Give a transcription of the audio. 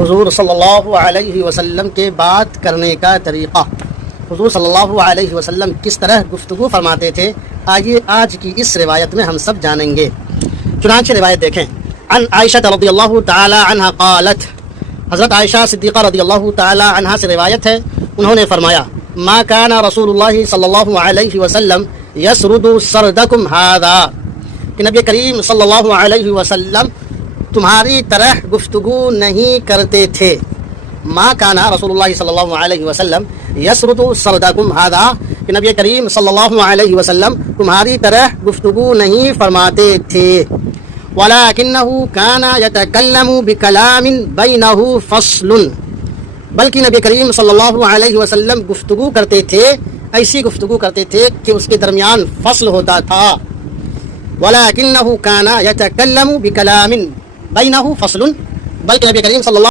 حضور صلی اللہ علیہ وسلم کے بات کرنے کا طریقہ، حضور صلی اللہ علیہ وسلم کس طرح گفتگو فرماتے تھے، آئیے آج کی اس روایت میں ہم سب جانیں گے۔ چنانچہ روایت دیکھیں، عن عائشہ رضی اللہ تعالی عنہ قالت، حضرت عائشہ صدیقہ رضی اللہ تعالی عنہ سے روایت ہے، انہوں نے فرمایا ما کان رسول اللہ صلی اللہ علیہ وسلم یسرد سردکم ھذا، کہ نبی کریم صلی اللہ علیہ وسلم تمہاری طرح گفتگو نہیں کرتے تھے۔ ما کان رسول اللہ صلی اللہ علیہ وسلم یسرد سردکم ھذا، کہ نبی کریم صلی اللہ علیہ وسلم تمہاری طرح گفتگو نہیں فرماتے تھے۔ وَلَكِنَّهُ كَانَ يَتَكَلَّمُ بِكَلَامٍ بَيْنَهُ فَصْلٌ، بلکہ نبی کریم صلی اللہ علیہ وسلم گفتگو کرتے تھے، ایسی گفتگو کرتے تھے کہ اس کے درمیان فصل ہوتا تھا۔ وَلَكِنَّهُ كَانَ يَتَكَلَّمُ بِكَلَامٍ بَيْنَهُ فَصْلٌ، بلکہ نبی کریم صلی اللہ